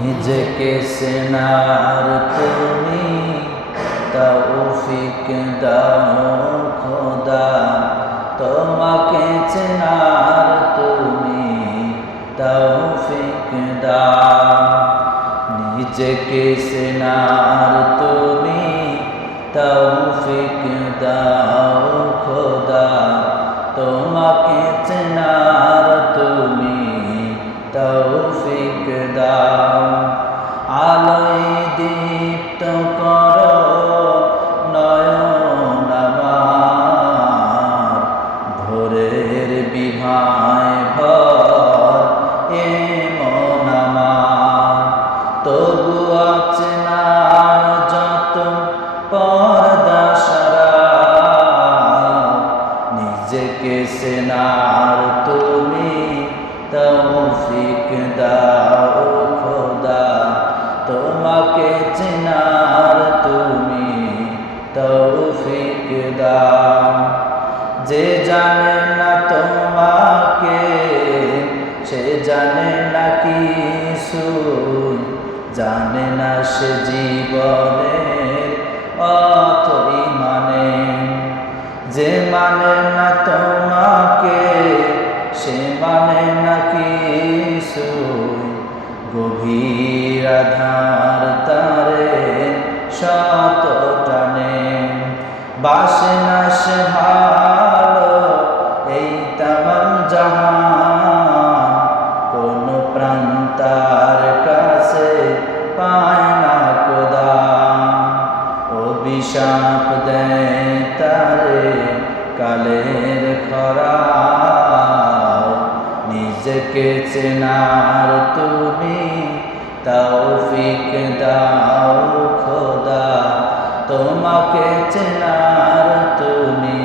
নিজেকে চেনার তুমি তৌফিক দাও খোদা, তোমাকে চেনার তুমি তৌফিক দাও। নিজেকে চেনার তুমি তৌফিক দাও খোদা, তোমাকে চেনার তুমি তৌফিক দাও। আলোয় দীপ্ত করো নয়ন আমার, ভোরের বিভায় ভর এ মন আমার। তবু অচেনার যত পর্দা সরাও, নিজেকে চেনার তুমি তৌফিক দাও খোদা, তোমাকে চেনার তুমি তৌফিক দাও। যে জানে না তোমাকে সে জানে না কিছু, জানে না সে জীবনের অতই মানে। যে মানে না তোমাকে সে মানে না কিছু, গভীর আধার তারে শত টানে। বাসে না সে ভালো এই তামাম জাহান, কোন প্রাণ তার কাছে পায় না কোদাম। অভিশাপ দেয় তারে কালের খরা, নিজেকে চেনার তুমি তৌফিক দাও খোদা, তোমাকে চেনার তুমি